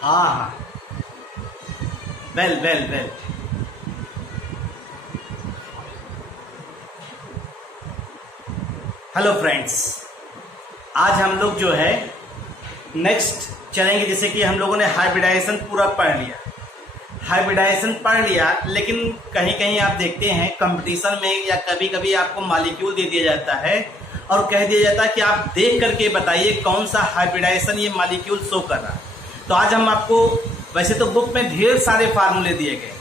हाँ, well well well. Hello friends, आज हम लोग जो है नेक्स्ट चलेंगे। जैसे कि हम लोगों ने हाइब्रिडाइजेशन पूरा पढ़ लिया, लेकिन कहीं कहीं आप देखते हैं कंपटीशन में या कभी कभी आपको मॉलिक्यूल दे दिया जाता है और कह दिया जाता है कि आप देख करके बताइए कौन सा हाइब्रिडाइजेशन ये मॉलिक्यूल शो कर रहा है। तो आज हम आपको, वैसे तो बुक में ढेर सारे फार्मूले दिए गए,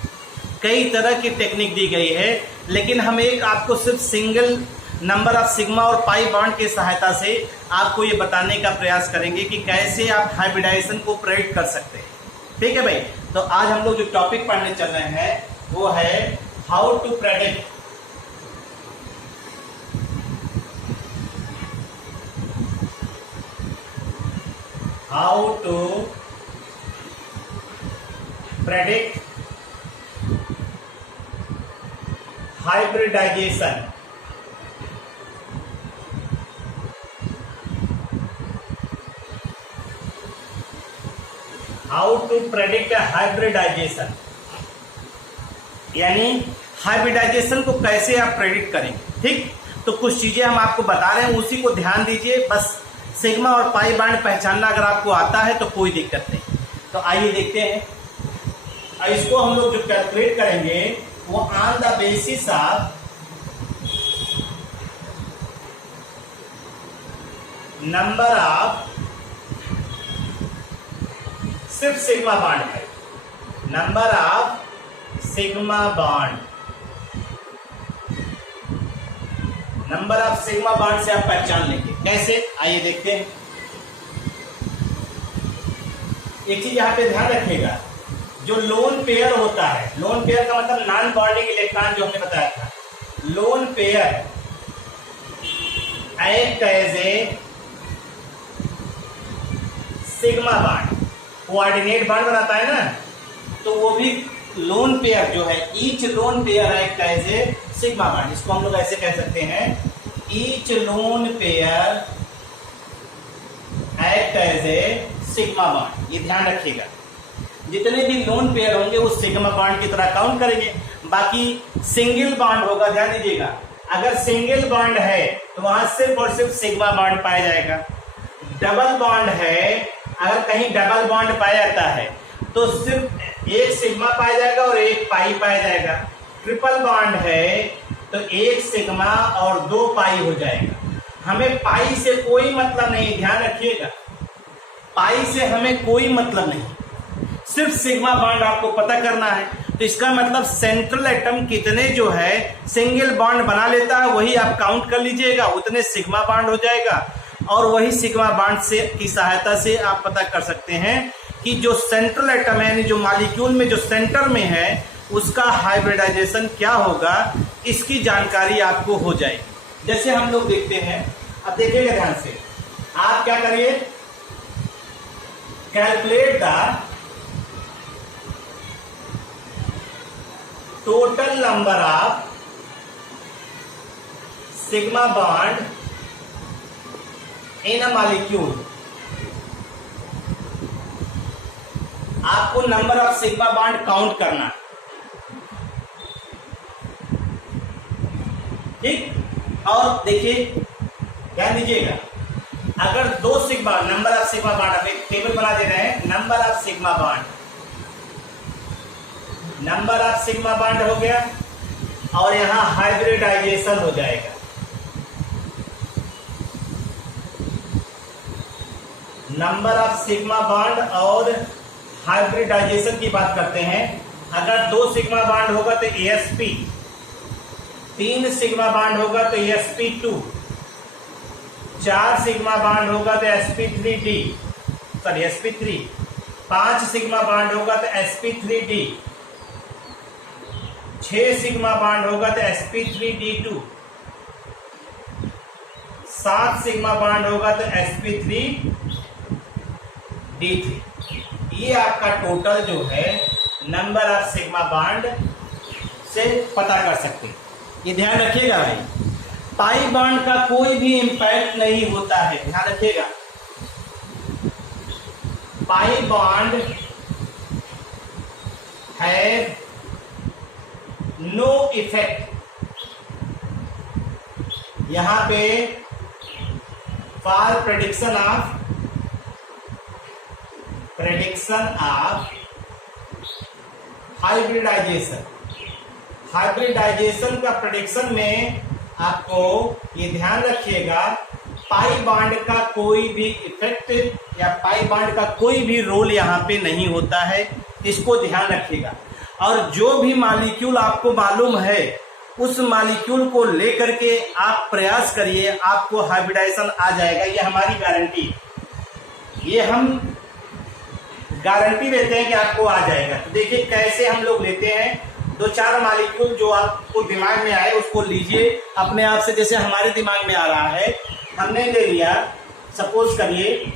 कई तरह की टेक्निक दी गई है, लेकिन हम एक आपको सिर्फ सिंगल नंबर ऑफ सिग्मा और पाई बॉन्ड की सहायता से आपको ये बताने का प्रयास करेंगे कि कैसे आप हाइब्रिडाइजेशन को प्रेडिक्ट कर सकते हैं। ठीक है भाई, तो आज हम लोग जो टॉपिक पढ़ने चल रहे हैं वो है how to predict hybridization। How to predict hybridisation, यानी हाइब्रिडाइजेशन को कैसे आप प्रेडिक्ट करेंगे। ठीक, तो कुछ चीजें हम आपको बता रहे हैं, उसी को ध्यान दीजिए। बस सिग्मा और पाई बॉन्ड पहचानना अगर आपको आता है तो कोई दिक्कत नहीं। तो आइए देखते हैं। और इसको हम लोग जो कैलकुलेट करेंगे वो on the basis of number of, सिर्फ सिग्मा बॉन्ड है, number of sigma bond, number of sigma bond से आप पहचान लेंगे। कैसे, आइए देखते हैं। एक चीज यहां पे ध्यान रखिएगा, जो लोन पेयर होता है, लोन पेयर का मतलब नॉन बॉन्डिंग इलेक्ट्रॉन, जो हमने बताया था, lone pair act as a sigma bond, coordinate bond बनाता है ना, तो वो भी लोन पेयर जो है, each lone pair act as a sigma bond. इसको हम लोग ऐसे कह सकते हैं, each lone pair act as a sigma bond. ये ध्यान रखिएगा, जितने भी लोन पेयर होंगे वो सिग्मा बॉन्ड की तरह काउंट करेंगे। बाकी सिंगल बॉन्ड होगा, ध्यान दीजिएगा, अगर सिंगल बॉन्ड है तो वहां सिर्फ और सिर्फ सिग्मा बॉन्ड पाया जाएगा। डबल बॉन्ड है, अगर कहीं डबल बॉन्ड पाया जाता है तो सिर्फ एक सिग्मा पाया जाएगा और एक पाई पाया जाएगा। ट्रिपल बॉन्ड है तो एक सिग्मा और दो पाई हो जाएगा। हमें पाई से कोई मतलब नहीं, ध्यान रखिएगा, पाई से हमें कोई मतलब नहीं, सिर्फ सिग्मा बॉन्ड आपको पता करना है। तो इसका मतलब सेंट्रल एटम कितने जो है सिंगल बॉन्ड बना लेता है वही आप काउंट कर लीजिएगा, उतने सिग्मा बॉन्ड हो जाएगा। और वही सिग्मा बॉन्ड से की सहायता से आप पता कर सकते हैं कि जो सेंट्रल एटम है, यानी जो मॉलिक्यूल में जो सेंटर में है, उसका हाइब्रिडाइजेशन क्या होगा, इसकी जानकारी आपको हो जाएगी। जैसे हम लोग देखते हैं, अब देखिएगा ध्यान से, आप क्या करिए, calculate the total number of sigma bond in a molecule. आपको number of sigma bond count करना, ठीक। और देखिए, ध्यान दीजिएगा, अगर दो sigma, number of sigma bond, अब एक टेबल बना दे रहे हैं, number of sigma bond, number of sigma bond हो गया और यहां हाइब्रिडाइजेशन हो जाएगा। नंबर ऑफ सिग्मा बॉन्ड और हाइब्रिडाइजेशन की बात करते हैं। अगर दो सिग्मा बॉन्ड होगा तो AsP, तीन सिग्मा बॉन्ड होगा तो sp2, चार सिग्मा बॉन्ड होगा तो sp3d, सॉरी sp3, पांच सिग्मा बॉन्ड होगा तो sp3d, छह सिग्मा बॉन्ड होगा तो sp3d2, सात सिग्मा बॉन्ड होगा तो sp3d3। ये आपका टोटल जो है नंबर ऑफ सिग्मा बॉन्ड से पता कर सकते हैं। ये ध्यान रखिएगा भाई, पाई बॉन्ड का कोई भी इंपैक्ट नहीं होता है, ध्यान रखिएगा। Pi bond have no effect, यहां पे for prediction of hybridisation. Hybridisation का प्रेडिक्शन में आपको ये ध्यान रखिएगा, पाई बॉन्ड का कोई भी इफेक्ट या पाई बॉन्ड का कोई भी रोल यहाँ पे नहीं होता है, इसको ध्यान रखिएगा। और जो भी मॉलिक्यूल आपको मालूम है उस मॉलिक्यूल को लेकर के आप प्रयास करिए, आपको हाइब्रिडाइजेशन आ जाएगा, ये हमारी गारंटी, ये हम गारंटी देते हैं कि आपको आ जाएगा। तो देखिए कैसे हम लोग लेते हैं, 2-4 मॉलिक्यूल जो आपको दिमाग में आए उसको लीजिए अपने आप से, जैसे हमारे दिमाग में आ रहा है, हमने ले लिया, सपोज करिए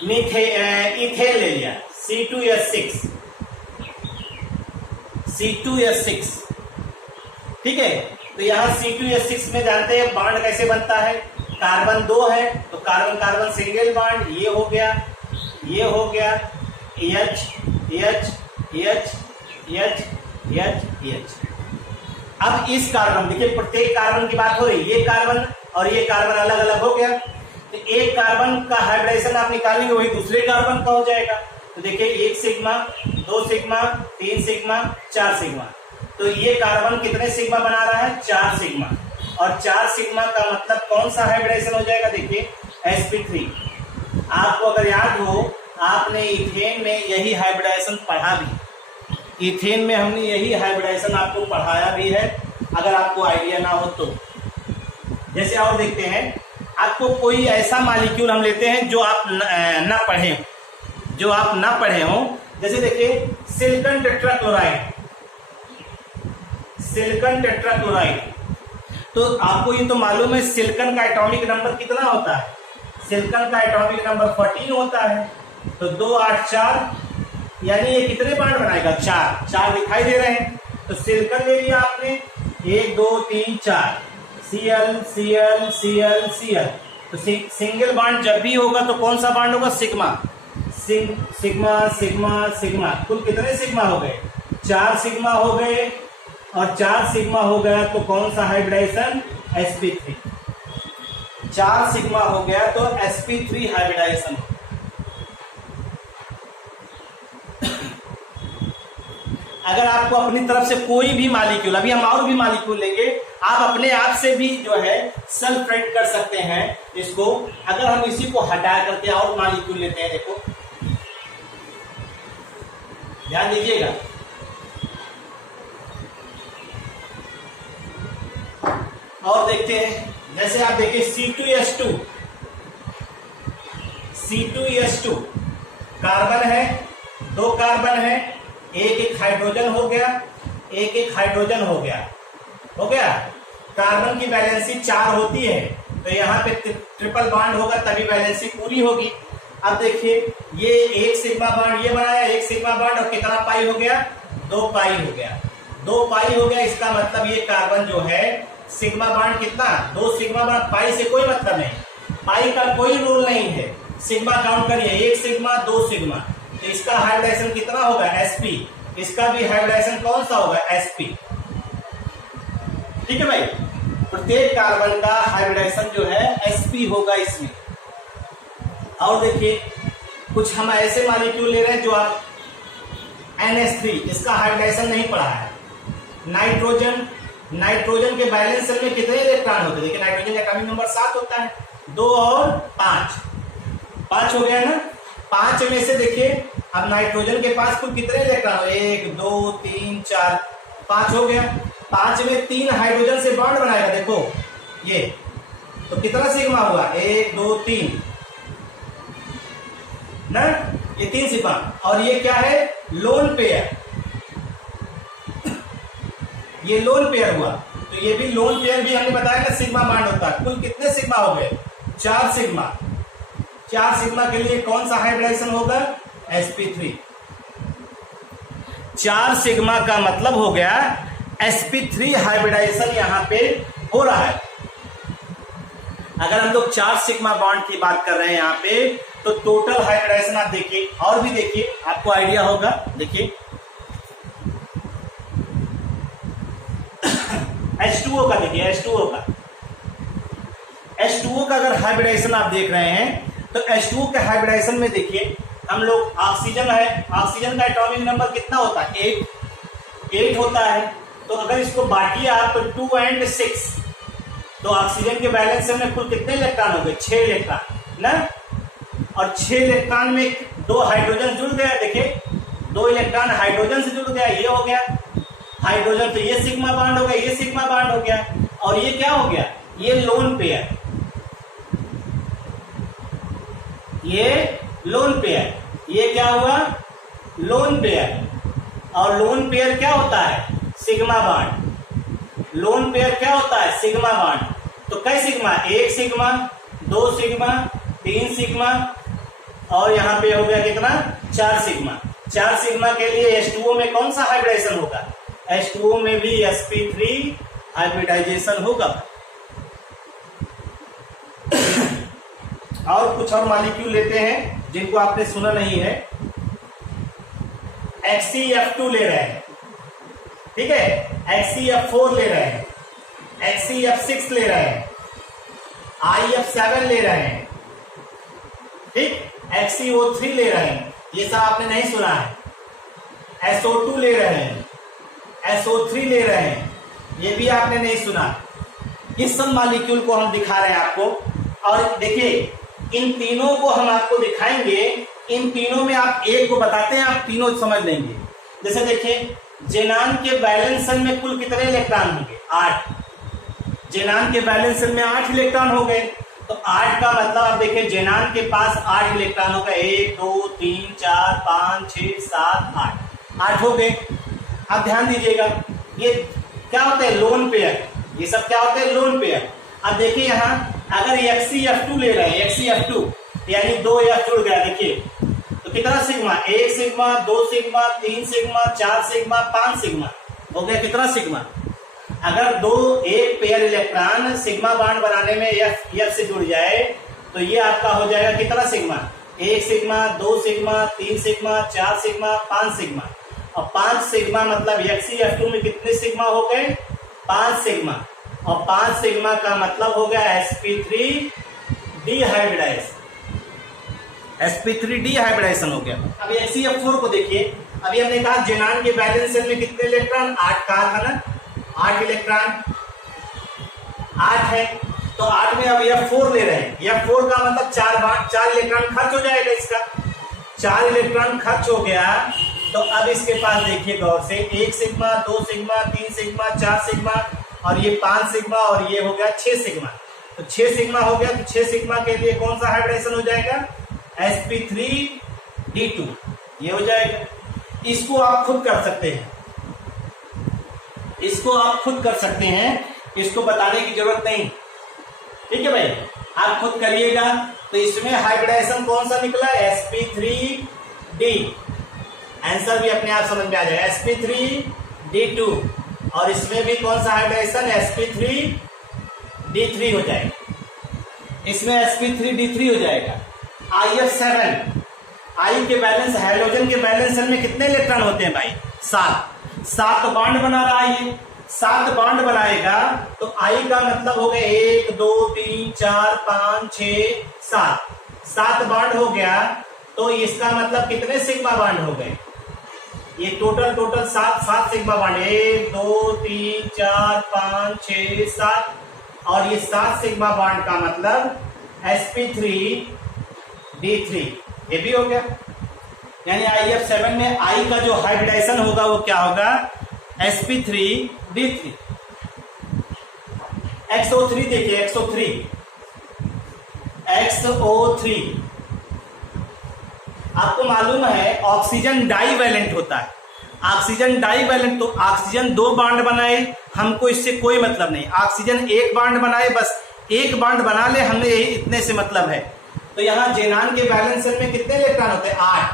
इथेन ले लिया, C2H6, ठीक है। तो यहाँ C2H6 में जानते हैं बॉन्ड कैसे बनता है, कार्बन 2 है तो कार्बन कार्बन सिंगल बॉन्ड, ये हो गया H H H H H H। अब इस कार्बन, देखिए प्रत्येक कार्बन की बात हो रही है, ये कार्बन और ये कार्बन अलग अलग हो गया, तो एक कार्बन का हाइब्रिडाइजेशन आप निकालेंगे वही दूसरे कार्बन का हो जाएगा। तो देखिए 1 सिग्मा, 2 सिग्मा, 3 सिग्मा, 4 सिग्मा, तो ये कार्बन कितने सिग्मा बना रहा है, 4 सिग्मा, और 4 सिग्मा का मतलब कौन सा हाइब्रिडाइजेशन हो जाएगा, देखिए sp3। आपको अगर याद हो, आपने इथेन में यही हाइब्रिडाइजेशन पढ़ा भी, इथेन में हमने यही हाइब्रिडाइजेशन आपको पढ़ाया भी है, अगर आपको आइडिया ना हो तो। जैसे और देखते हैं, आपको कोई ऐसा मॉलिक्यूल हम लेते हैं जो आप ना पढ़े हो, जैसे देखिए सिलिकॉन टेट्राक्लोराइड। तो आपको ये तो मालूम है सिलिकॉन का एटॉमिक नंबर कितना होता है, सिलिकॉन का एटॉमिक नंबर 14 होता है, तो 2 8 4, यानी ये कितने बॉन्ड बनाएगा, 4 दिखाई दे रहे हैं। तो सिलिकॉन ले लिया आपने, 1 2 3 4, Cl Cl Cl Cl, तो सिंगल बॉन्ड जब भी होगा तो कौन सा बॉन्ड होगा, सिग्मा सिग्मा सिग्मा। कुल कितने सिग्मा हो गए, 4 सिग्मा हो गए, और 4 सिग्मा हो गया तो कौन सा हाइब्रिडाइजेशन, sp3। 4 सिग्मा हो गया तो sp3 हाइब्रिडाइजेशन। अगर आपको अपनी तरफ से कोई भी मॉलिक्यूल, अभी हम और भी मॉलिक्यूल लेंगे, आप अपने आप से भी जो है सेल्फ राइट कर सकते हैं इसको। अगर हम इसी को हटा करके और मॉलिक्यूल लेते हैं, देखो ध्यान दीजिएगा, और देखते हैं, जैसे आप देखिए C2H2 कार्बन है, 2 कार्बन है, एक हाइड्रोजन हो गया, एक हाइड्रोजन हो गया। कार्बन की वैलेंसी 4 होती है, तो यहाँ पे ट्रिपल बॉन्ड होगा तभी वैलेंसी पूरी होगी। अब देखिए ये 1 सिग्मा बॉन्ड ये बनाया, 1 सिग्मा बॉन्ड, और कितना पाई हो गया, 2 पाई हो गया, 2 पाई हो गया। इसका मतलब ये कार्बन जो है सिग्मा बॉन्ड कितना, 2 सिग्मा बॉन्ड, पाई से कोई मतलब नहीं, पाई का कोई रूल नहीं है, सिग्मा काउंट करिए, 1 सिग्मा 2 सिग्मा, तो इसका हाइब्रिडाइजेशन कितना होगा, sp। इसका भी हाइब्रिडाइजेशन कौन सा होगा, sp। ठीक है भाई, प्रत्येक कार्बन का हाइब्रिडाइजेशन जो है sp होगा इसमें। और देखिए कुछ हम ऐसे मॉलिक्यूल ले रहे हैं जो आप NH3, इसका हाइब्रिडाइजेशन नहीं पढ़ा है। नाइट्रोजन के बैलेंस सेल में कितने इलेक्ट्रॉन होते हैं, देखिए नाइट्रोजन का एटॉमिक नंबर 7 होता है, 2 और 5 हो गया ना। 5 में से देखिए अब नाइट्रोजन के पास कुल कितने इलेक्ट्रॉन, 1 2 3 4, 5 हो गया। 5 में 3 हाइड्रोजन से बॉन्ड बनाएगा, देखो ये, तो कितना सिग्मा हुआ, 1 2 3 ना, ये 3 सिग्मा। और ये क्या है, लोन पेयर, ये लोन पेयर हुआ, तो ये भी लोन पेयर भी हमने बताया ना सिग्मा बॉन्ड होता है। कुल कितने सिग्मा हो गए, 4 सिग्मा। 4 सिग्मा के लिए कौन सा हाइब्रिडाइजेशन होगा, sp3। 4 सिग्मा का मतलब हो गया sp3 हाइब्रिडाइजेशन यहां पे हो रहा है। अगर हम लोग 4 सिग्मा बॉन्ड की बात कर रहे हैं यहां पे, तो टोटल हाइब्रिडाइजेशन आप देखिए, और भी देखिए, आपको आइडिया होगा। देखिए H2O का देखिए, H2O का अगर हाइब्रिडाइजेशन आप देख रहे हैं तो H2O के हाइब्रिडाइजेशन में देखिए हम लोग ऑक्सीजन है, ऑक्सीजन का एटॉमिक नंबर कितना होता है? 8 होता है। तो अगर इसको बांटिए आप तो 2 और 6, तो ऑक्सीजन के बैलेंस में कुल कितने इलेक्ट्रॉन हो गए? 6 इलेक्ट्रॉन ना। और 6 इलेक्ट्रॉन में 2 हाइड्रोजन जुड़ गया, देखिए 2 इलेक्ट्रॉन हाइड्रोजन से जुड़ गया, ये हो गया हाइड्रोजन, तो ये सिग्मा बॉन्ड हो गया, ये सिग्मा बॉन्ड हो गया। और ये क्या हो गया? ये लोन पेयर, ये लोन पेयर, ये क्या हुआ? Lone pair. और लोन पेयर क्या होता है? Sigma bond. लोन पेयर क्या होता है? Sigma bond. तो कई सिग्मा? 1 सिग्मा, 2 सिग्मा, 3 सिग्मा, और यहां पे हो गया कितना? 4 सिग्मा। 4 सिग्मा के लिए H2O में कौन सा हाइब्रिडाइजेशन होगा? H2O में भी sp3 हाइब्रिडाइजेशन होगा। और कुछ और मॉलिक्यूल लेते हैं जिनको आपने सुना नहीं है। HCF2 ले रहे हैं, ठीक है, HCF4 ले रहे हैं, HCF6 ले रहे हैं, IF7 ले रहे हैं, ठीक, HCO3 ले रहे हैं, ये सब आपने नहीं सुना है। SO2 ले रहे हैं, SO3 ले रहे हैं, ये भी आपने नहीं सुना। इस सब मॉलिक्यूल को हम दिखा रहे हैं आपको। और देखिए इन तीनों को हम आपको दिखाएंगे, इन तीनों में आप एक को बताते हैं, आप तीनों समझ लेंगे। जैसे देखिए जेनान के बैलेंसन में कुल कितने इलेक्ट्रॉन होंगे? 8। जेनान के बैलेंसन में 8 इलेक्ट्रॉन हो गए। तो 8 का मतलब आप देखिए जेनान के पास 8 इलेक्ट्रॉन होगा, 1 2 3 4 5 6 7 8 हो गए। अब ध्यान दीजिएगा, ये क्या होता है? Lone pair. ये सब क्या होता है? Lone pair. अब देखिए यहाँ अगर HCF2 ले रहे हैं, HCF2 यानी 2 F जुड़ गया, देखिए तो कितना sigma? 1 sigma, 2 sigma, 3 sigma, 4 sigma, 5 sigma, हो गया कितना सिग्मा? अगर एक पेयर इलेक्ट्रॉन सिग्मा बॉन्ड बनाने में F से जुड़ जाए तो ये आपका हो जाएगा कितना sigma? 1 sigma, 2 sigma, 3 sigma, 4 sigma, 5 sigma. और 5 सिग्मा मतलब HCF2 में कितने सिग्मा हो गए? 5 सिग्मा। और 5 सिग्मा का मतलब हो गया sp3 डिहाइब्रिडाइजेशन। sp3 डिहाइब्रिडाइजेशन हो गया। अब HCF4 को देखिए, अभी हमने कहा जेनान के बैलेंस शेल में कितने इलेक्ट्रॉन? 8 कहा था ना, 8 इलेक्ट्रॉन 8 है। तो 8 में अब F4 ले रहे हैं, F4 का मतलब 4 इलेक्ट्रॉन खर्च हो जाएगा इसका। 4 इलेक्ट्रॉन खर्च हो गया तो अब इसके पास देखिए गौर से 1 सिग्मा, 2 सिग्मा, 3 सिग्मा, 4 सिग्मा, और ये 5 सिग्मा, और ये हो गया 6 सिग्मा। तो 6 सिग्मा हो गया, तो 6 सिग्मा के लिए कौन सा हाइब्रिडेशन हो जाएगा? sp3d2, ये हो जाएगा। इसको आप खुद कर सकते हैं, इसको आप खुद कर सकते हैं, इसको बताने की जरूरत नहीं, ठीक है भाई, आप खुद करिएगा। तो इसमें हाइब्रिडेशन कौन सा निकला? sp3d। आंसर भी अपने आप समझ में आ जाएगा, sp3d2। और इसमें भी कौन सा हाइब्रिडेशन? sp3d3 हो जाएगा, इसमें sp3d3 हो जाएगा। IF7, आई के बैलेंस, हाइड्रोजन के बैलेंस में कितने इलेक्ट्रॉन होते हैं भाई? 7 बॉन्ड बना रहा है, ये 7 बॉन्ड बनाएगा तो आई का मतलब हो गया 1 2 3 4 5 6 7 बॉन्ड हो गया। तो इसका मतलब कितने सिग्मा बॉन्ड हो गए? ये टोटल 7 सिग्मा बॉन्ड, 1 2 3 4 5 6 7, और ये 7 सिग्मा बॉन्ड का मतलब sp3d3, ये भी हो गया। यानी IF7 में आई का जो हाइब्रिडाइजेशन होगा वो क्या होगा? sp3d3। XO3 देखिए, XO3 आपको मालूम है ऑक्सीजन डाईवैलेंट होता है। ऑक्सीजन डाईवैलेंट, तो ऑक्सीजन 2 बॉन्ड बनाए, हमको इससे कोई मतलब नहीं। ऑक्सीजन 1 बॉन्ड बनाए, बस 1 बॉन्ड बना ले, हमें यही इतने से मतलब है। तो यहाँ जेनान के बैलेंस शेल में कितने इलेक्ट्रॉन होते हैं? 8।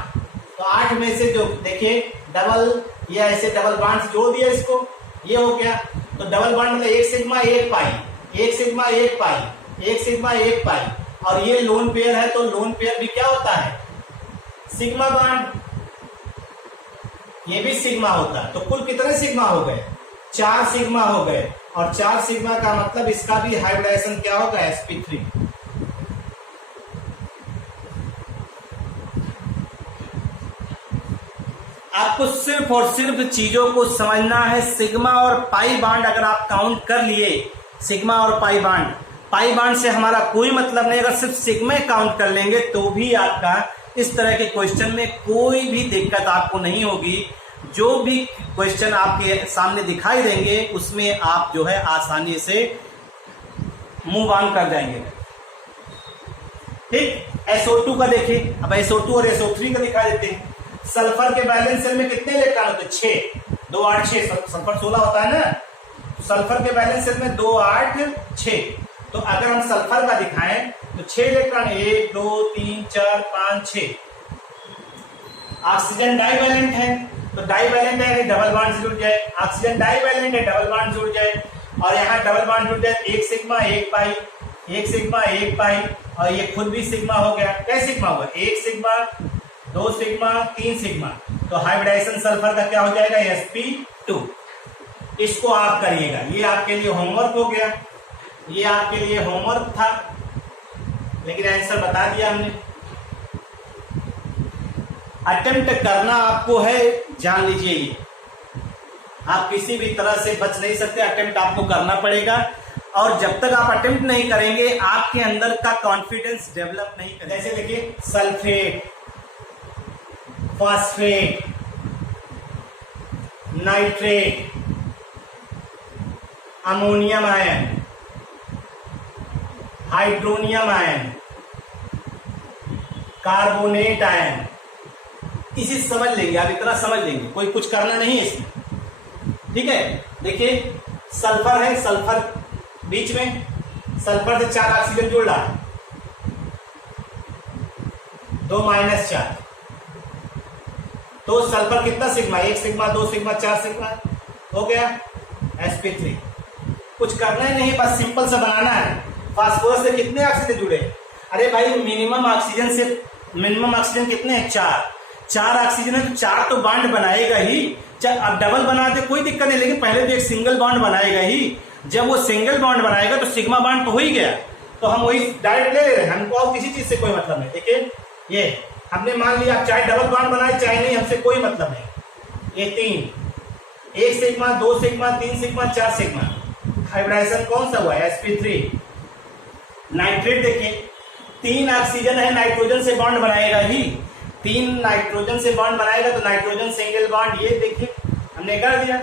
तो 8 में से जो देखिए डबल, ये ऐसे डबल बॉन्ड जोड़ दिया इसको, ये हो गया। तो डबल बॉन्ड मतलब 1 सिग्मा 1 पाई, 1 सिग्मा 1 पाई, 1 सिग्मा 1 पाई। और ये लोन पेयर है, तो लोन पेयर भी क्या होता है? सिग्मा बॉन्ड, ये भी सिग्मा होता है। तो कुल कितने सिग्मा हो गए? 4 सिग्मा हो गए, और 4 सिग्मा का मतलब इसका भी हाइब्रिडाइजेशन क्या होगा, sp3। आपको सिर्फ और सिर्फ चीजों को समझना है। सिग्मा और पाई बांड अगर आप काउंट कर लिए, सिग्मा और पाई बांड से हमारा कोई मतलब नहीं। अगर सिर्फ सिग्मा काउंट कर लेंगे तो भी आपका इस तरह के क्वेश्चन में कोई भी दिक्कत आपको नहीं होगी। जो भी क्वेश्चन आपके सामने दिखाई देंगे उसमें आप जो है आसानी से मूव ऑन कर जाएंगे। ठीक, SO2 का देखिए। अब SO2 और SO3 का दिखा देते हैं। सल्फर के बैलेंस शेल में कितने इलेक्ट्रॉन होते हैं, 6, 2 8 6। सल्फर 16 होता है ना, तो सल्फर के बैलेंस शेल में 2 8 6। तो अगर हम सल्फर का दिखाएं तो 6 इलेक्ट्रॉन, 1 2 3 4 5 6। ऑक्सीजन डाइवैलेंट है, तो डाइवैलेंट है डबल बॉन्ड जुड़ जाए। ऑक्सीजन डाइवैलेंट है, डबल बॉन्ड जुड़ जाए, और यहाँ डबल बॉन्ड जुड़ जाए। 1 सिग्मा 1 पाई, 1 सिग्मा 1 पाई, और ये खुद भी सिग्मा हो गया। क्या सिग्मा हुआ, 1 सिग्मा 2 सिग्मा 3 सिग्मा। तो हाइब्रिडाइजेशन सल्फर का क्या हो जाएगा, sp2। इसको आप करिएगा, ये आपके लिए होमवर्क हो गया, ये आपके लिए होमवर्क था, लेकिन आंसर बता दिया हमने। अटेम्प्ट करना आपको है, जान लीजिए ये आप किसी भी तरह से बच नहीं सकते। अटेम्प्ट आपको करना पड़ेगा, और जब तक आप अटेम्प्ट नहीं करेंगे आपके अंदर का कॉन्फिडेंस डेवलप नहीं करेगा। जैसे देखिए sulphate, phosphate, nitrate, ammonium ion, hydronium ion, carbonate ion. इसी समझ लेंगे आप, इतना समझ लेंगे, कोई कुछ करना नहीं है इसमें। ठीक है, देखिए सल्फर है, सल्फर बीच में, सल्फर से 4 ऑक्सीजन जुड़ रहा है, 2 - 4। तो सल्फर कितना सिग्मा, 1 सिग्मा 2 सिग्मा 4 सिग्मा हो गया, sp3। कुछ करना ही नहीं, बस सिंपल सा बनाना है। फास्फोरस से कितने ऑक्सीजन जुड़े, अरे भाई मिनिमम ऑक्सीजन कितने हैं, 4 ऑक्सीजन है, तो 4 तो बॉन्ड बनाएगा ही। अब डबल बनाते कोई दिक्कत नहीं, लेकिन पहले तो एक सिंगल बॉन्ड बनाएगा ही। जब वो सिंगल बॉन्ड बनाएगा तो सिग्मा बॉन्ड तो हो ही गया, तो हम वही डायरेक्ट ले रहे हैं, हमको और किसी चीज से कोई मतलब नहीं। देखिए ये हमने मान लिया, चाहे डबल बॉन्ड बनाए चाहे नहीं, हमसे कोई मतलब नहीं। ये 3, 1 sigma 2 sigma 3 sigma 4 sigma, hybridisation कौन सा हुआ है, sp3। नाइट्रेट देखिए, 3 ऑक्सीजन है, नाइट्रोजन से बॉन्ड बनाएगा ही, 3 नाइट्रोजन से बॉन्ड बनाएगा, तो नाइट्रोजन सिंगल बॉन्ड। ये देखिए हमने कर दिया,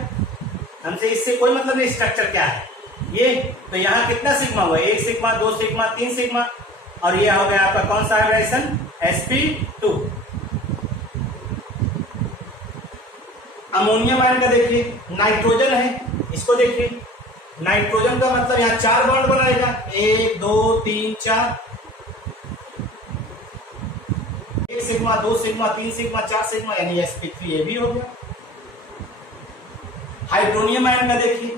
हमसे इससे कोई मतलब नहीं स्ट्रक्चर क्या है ये। तो यहाँ कितना सिग्मा हुआ, 1 सिग्मा 2 सिग्मा 3 सिग्मा, और ये हो गया आपका कौन सा हाइब्रिडाइजेशन, sp2। अमोनियम आयन का देखिए, नाइट्रोजन है, इसको देखिए, नाइट्रोजन का मतलब यहाँ 4 बॉन्ड बनाएगा, 1 2 3 4, 1 सिग्मा 2 सिग्मा 3 सिग्मा 4 सिग्मा, यानी sp3। ये भी हो गया। हाइड्रोनियम आयन का देखिए,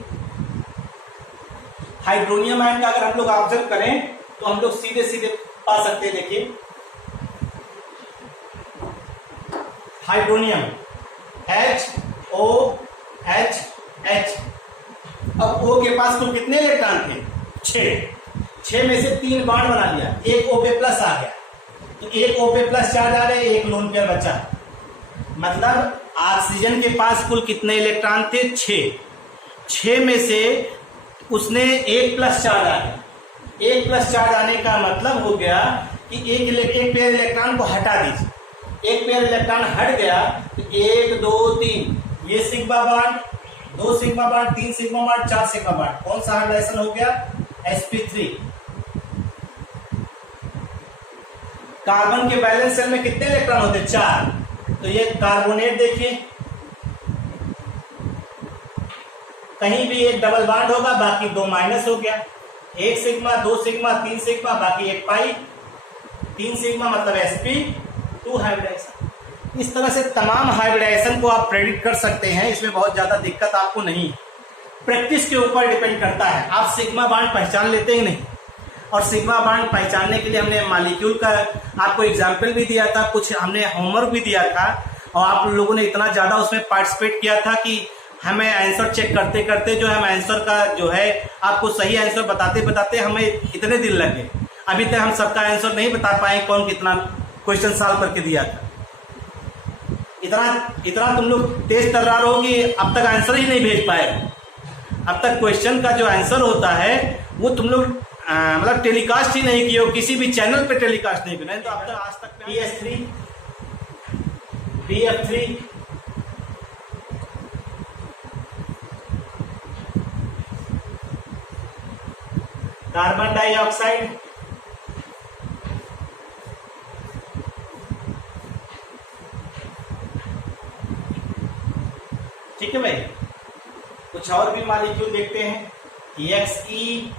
हाइड्रोनियम आयन का अगर हम लोग ऑब्जर्व करें तो हम लोग सीधे सीधे पा सकते हैं। देखिए हाइड्रोनियम HOH। अब O के पास कुल कितने इलेक्ट्रॉन थे, 6 में से 3 बॉन्ड बना लिया, एक OP+ आ गया, तो एक OP+ चार्ज आ गए, एक लोन पेयर बचा। मतलब ऑक्सीजन के पास कुल कितने इलेक्ट्रॉन थे, 6 में से उसने 1+ चार्ज आ गया। 1+ चार्ज आने का मतलब हो गया कि एक पेयर इलेक्ट्रॉन को हटा दीजिए, एक पेयर इलेक्ट्रॉन हट गया तो 1 2 3, ये sigma bond, 2 sigma bond, 3 sigma bond, 4 sigma bond. कौन सा हाइब्रिडाइजेशन हो गया, sp3। कार्बन के बैलेंस शेल में कितने इलेक्ट्रॉन होते हैं, 4। तो ये कार्बोनेट देखिए, कहीं भी एक डबल बॉन्ड होगा, बाकी 2 माइनस हो गया, 1 सिग्मा 2 सिग्मा 3 सिग्मा, बाकी 1 पाई, 3 सिग्मा मतलब sp2 हाइब्रिडाइजेशन। इस तरह से तमाम हाइब्रिडाइजेशन को आप प्रेडिक्ट कर सकते हैं, इसमें बहुत ज्यादा दिक्कत आपको नहीं। प्रैक्टिस के ऊपर डिपेंड करता है, आप सिग्मा बॉन्ड पहचान लेते हैं नहीं। और सिग्मा बॉन्ड पहचानने के लिए हमने मॉलिक्यूल का आपको एग्जाम्पल भी दिया था, कुछ हमने होमवर्क भी दिया था, और आप लोगों ने इतना ज्यादा उसमें पार्टिसिपेट किया था कि हमें आंसर चेक करते करते जो है हम आंसर का जो है आपको सही आंसर बताते बताते हमें इतने दिन लग गए, अभी तक हम सबका आंसर नहीं बता पाए कौन कितना क्वेश्चन सॉल्व करके दिया था। इतना इतना तुम लोग तेज तर्रार हो कि अब तक आंसर ही नहीं भेज पाए। अब तक क्वेश्चन का जो आंसर होता है वो तुम लोग मतलब टेलीकास्ट ही नहीं किए हो, किसी भी चैनल पे टेलीकास्ट नहीं किया, तो अब तक आज तक PS3 BF3 कार्बन डाइऑक्साइड, ठीक है भाई। कुछ और भी मॉलिक्यूल देखते हैं, XeOF4,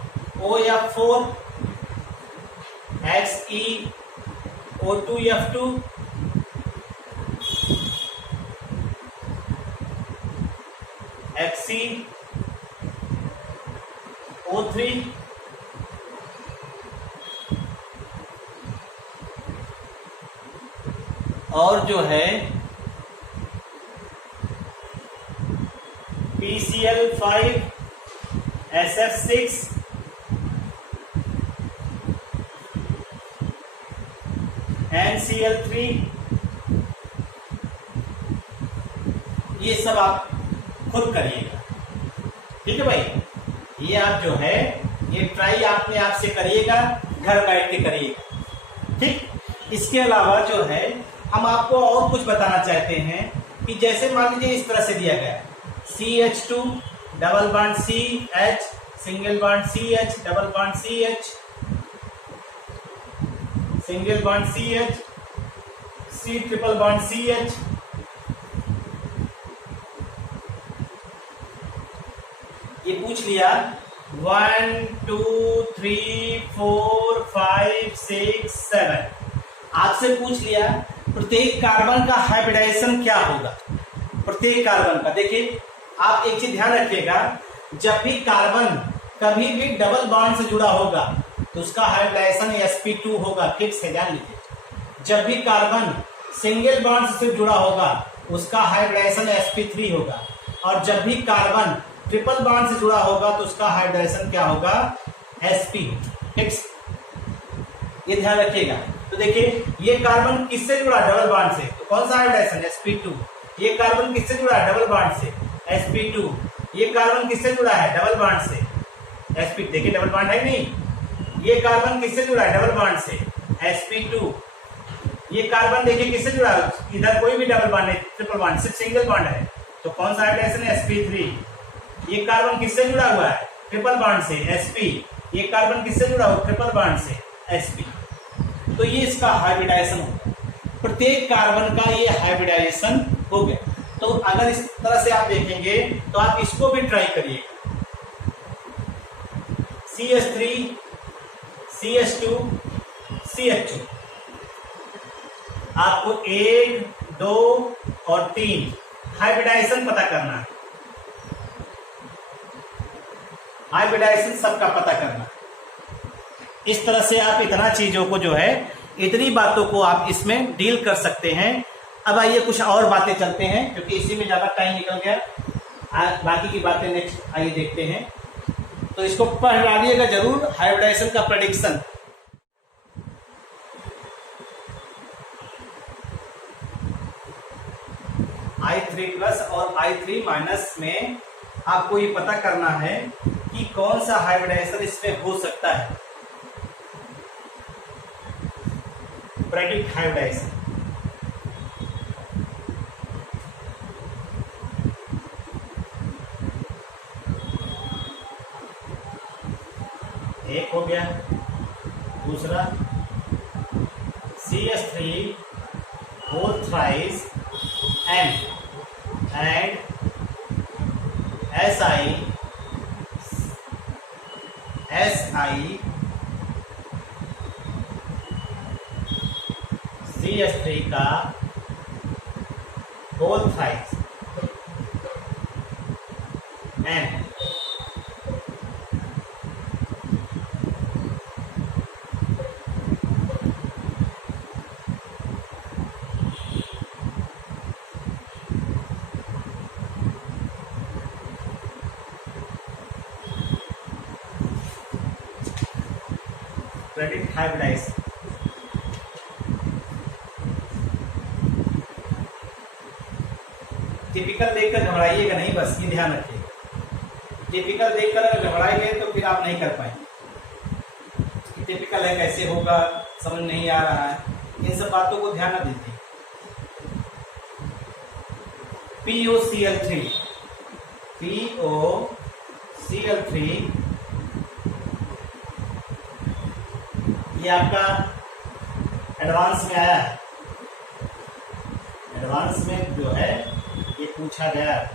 XeO2F2, XeO3, और जो है PCl5, SF6, NCl3, ये सब आप खुद करिएगा, ठीक है भाई। ये आप जो है ये ट्राई आपने आप से करिएगा, घर बैठ के करिएगा, ठीक। इसके अलावा जो है हम आपको और कुछ बताना चाहते हैं कि जैसे मान लीजिए इस तरह से दिया गया CH2 double bond CH single bond CH double bond CH single bond CH C triple bond CH, ये पूछ लिया 1 2 3 4 5 6 7, आपसे पूछ लिया प्रत्येक कार्बन का हाइब्रिडाइजेशन क्या होगा। प्रत्येक कार्बन का देखिए, आप एक चीज ध्यान रखिएगा, जब भी कार्बन कभी भी डबल बॉन्ड से जुड़ा होगा तो उसका हाइब्रिडाइजेशन sp2 होगा, फिक्स है, ध्यान लीजिए। जब भी कार्बन सिंगल बॉन्ड से जुड़ा होगा उसका हाइब्रिडाइजेशन sp3 होगा, और जब भी कार्बन ट्रिपल बॉन्ड से जुड़ा होगा तो उसका हाइब्रिडाइजेशन क्या होगा, sp, फिक्स, ये ध्यान रखिएगा। तो देखिए ये कार्बन किससे जुड़ा, डबल बॉन्ड से, तो कौन सा हाइब्रिडाइजेशन, sp2। ये कार्बन किससे जुड़ा है, डबल बॉन्ड से, sp2। ये कार्बन किससे जुड़ा है, डबल बॉन्ड से, sp, देखिए डबल बॉन्ड है नहीं। ये कार्बन किससे जुड़ा है, डबल बॉन्ड से, sp2। ये कार्बन देखिए किससे जुड़ा है, इधर कोई भी डबल बॉन्ड नहीं, ट्रिपल बॉन्ड, सिर्फ सिंगल बॉन्ड है, तो कौन सा हाइब्रिडाइजेशन है, sp3। ये कार्बन किससे जुड़ा हुआ है, ट्रिपल बॉन्ड से, sp। ये कार्बन किससे जुड़ा हुआ, ट्रिपल बॉन्ड से, sp। तो ये इसका हाइब्रिडाइजेशन होगा, प्रत्येक कार्बन का ये हाइब्रिडाइजेशन हो गया। तो अगर इस तरह से आप देखेंगे तो आप इसको भी ट्राई करिएगा, CH3 CH2 CH2, आपको 1 2 और 3 हाइब्रिडाइजेशन पता करना है, हाइब्रिडाइजेशन सबका पता करना है। इस तरह से आप इतना चीजों को जो है, इतनी बातों को आप इसमें डील कर सकते हैं। अब आइए कुछ और बातें चलते हैं, क्योंकि इसी में ज्यादा टाइम निकल गया, बाकी की बातें नेक्स्ट आइए देखते हैं। तो इसको पढ़ डालिएगा जरूर, हाइब्रिडाइजेशन का प्रेडिक्शन। I3+ और I3- में आपको ये पता करना है कि कौन सा हाइब्रिडाइजेशन इसमें हो सकता है, प्रेडिक्ट हाइब्रिडाइजेशन। एक हो गया, दूसरा CH3 whole thrice and CH3 का whole thrice and credit hybridisation. Typical देखकर घबराइएगा नहीं, बस ये ध्यान रखिएगा। टिपिकल देखकर अगर घबराए गए तो फिर आप नहीं कर पाएंगे। टिपिकल है, कैसे होगा, समझ नहीं आ रहा है, इन सब बातों को ध्यान न दीजिए। POCl3, POCl3 ये आपका एडवांस में आया है। एडवांस में जो है ये पूछा गया है।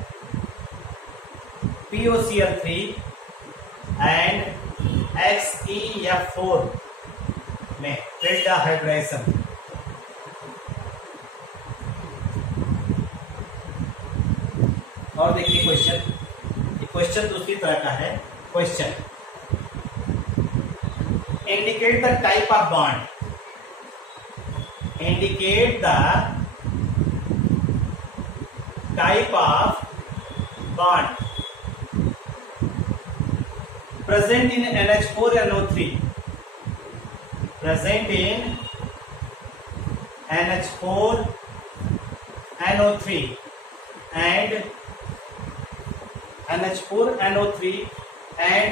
POCl3 एंड XeF4 में क्रेडिट हाइब्रिडाइजेशन। और देखिए क्वेश्चन, ये क्वेश्चन दूसरी तरह का है। Question, indicate the type of bond, indicate the type of bond present in NH4NO3, present in NH4NO3 and NH4NO3 and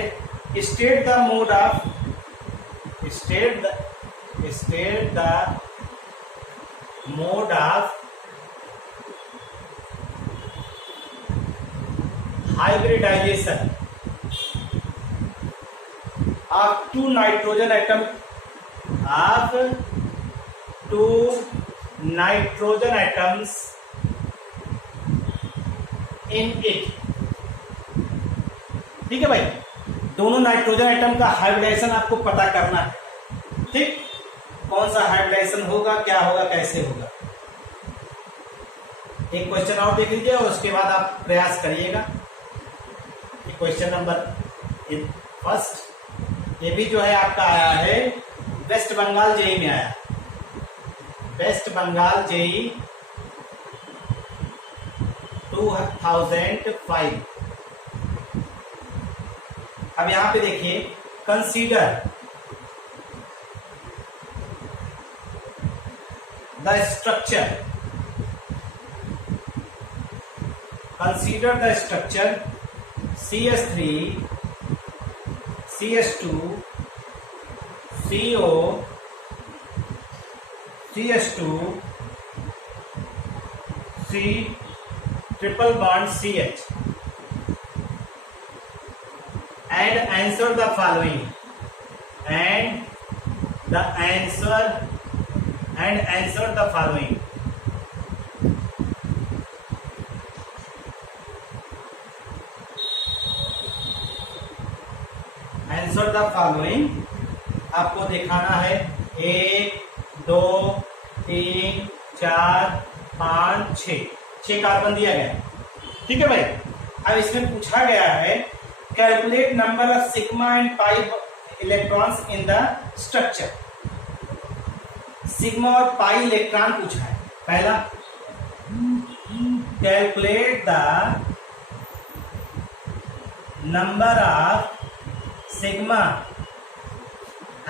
state the mode of hybridization of two nitrogen atoms in it। ठीक है भाई, दोनों nitrogen atom का hybridisation आपको पता करना है। ठीक, कौन सा हाइब्रिडाइजेशन होगा, क्या होगा, कैसे होगा। एक क्वेश्चन और देख लीजिए और उसके बाद आप प्रयास करिएगा। क्वेश्चन नंबर फर्स्ट, ये भी जो है आपका आया है वेस्ट बंगाल जेई में आया। West Bengal JE 2005। अब यहां पे देखिए, consider the structure, CH3 CH2 CO CH2 C triple bond CH and answer the following answer the following। Answer the following आपको दिखाना है। 1 2 3 4 5 6 कार्बन दिया गया। ठीक है भाई, अब इसमें पूछा गया है calculate number of sigma and pi electrons in the structure. Sigma और पाई इलेक्ट्रॉन पूछा है। पहला, calculate the number of sigma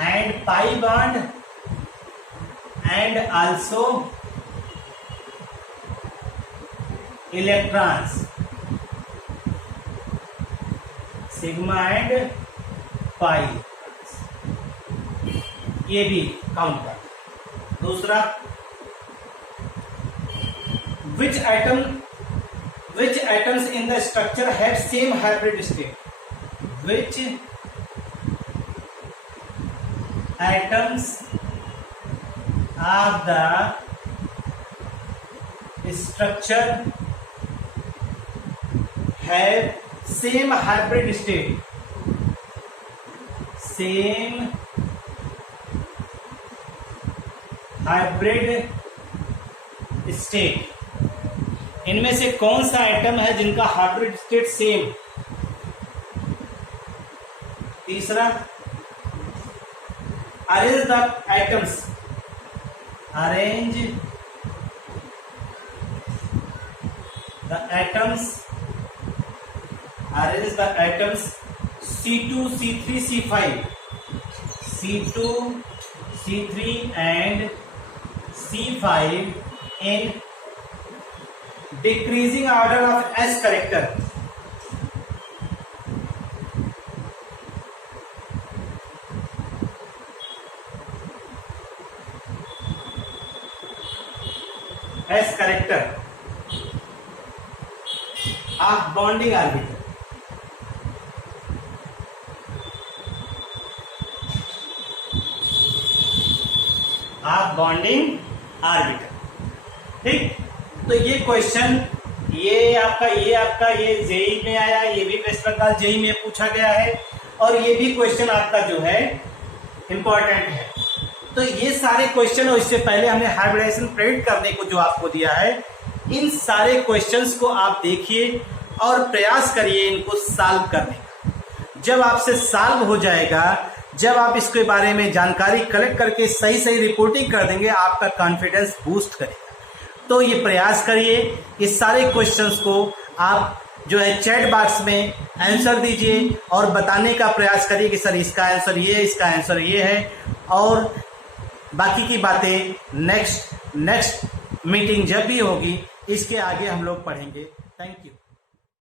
and pi bond and also electrons, sigma and pi, ये भी काउंट कर। दूसरा, which atoms in the structure have same hybrid state, which atoms of the structure have same hybrid state, इनमें से कौन सा atom है जिनका हाइब्रिड स्टेट सेम। तीसरा, arrange the atoms C2 C3 C5 C2, C3 and C5 in decreasing order of S character. S character of bonding orbital. Of bonding orbital. ठीक, तो ये क्वेश्चन ये आपका जेई में आया, ये भी वेस्ट बंगाल जेई में पूछा गया है, और ये भी क्वेश्चन आपका जो है इंपॉर्टेंट है। तो ये सारे क्वेश्चन, और इससे पहले हमने हाइब्रिडाइजेशन प्रेडिक्ट करने को जो आपको दिया है, इन सारे क्वेश्चंस को आप देखिए और प्रयास करिए इनको सॉल्व करने का। जब आपसे सॉल्व हो जाएगा, जब आप इसके बारे में जानकारी कलेक्ट करके सही सही रिपोर्टिंग कर देंगे, आपका कॉन्फिडेंस बूस्ट करेगा। तो ये प्रयास करिए, इस सारे क्वेश्चंस को आप जो है चैट बॉक्स में आंसर दीजिए और बताने का प्रयास करिए कि सर इसका आंसर ये है, इसका आंसर ये है, और बाकी की बातें नेक्स्ट मीटिंग जब भी होगी इसके आगे हम लोग पढ़ेंगे। Thank you.